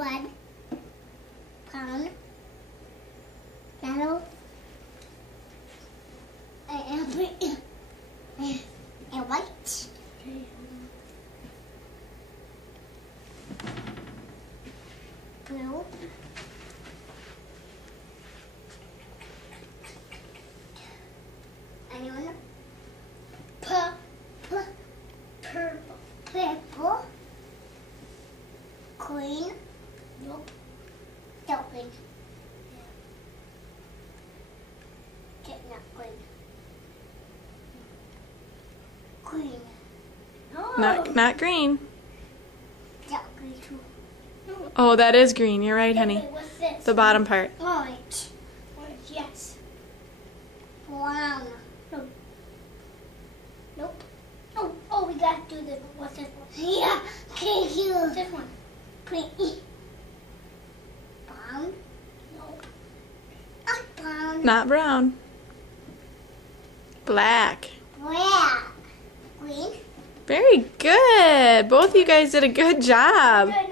red, brown, yellow, and white. Blue. Anyone? Purple. Purple. Green. Nope. Dark green. Get not green. Green. No. Not green. Dark green too. Oh, that is green. You're right, honey. Wait, what's this? The bottom part. Orange. Orange, yes. Brown. No. Nope. Oh, oh, we got to do this. What's this one? Yeah. Okay, you. What's this one? Green. Brown. No. Not brown. Not brown. Black. Black. Green. Very good. Both of you guys did a good job. Good,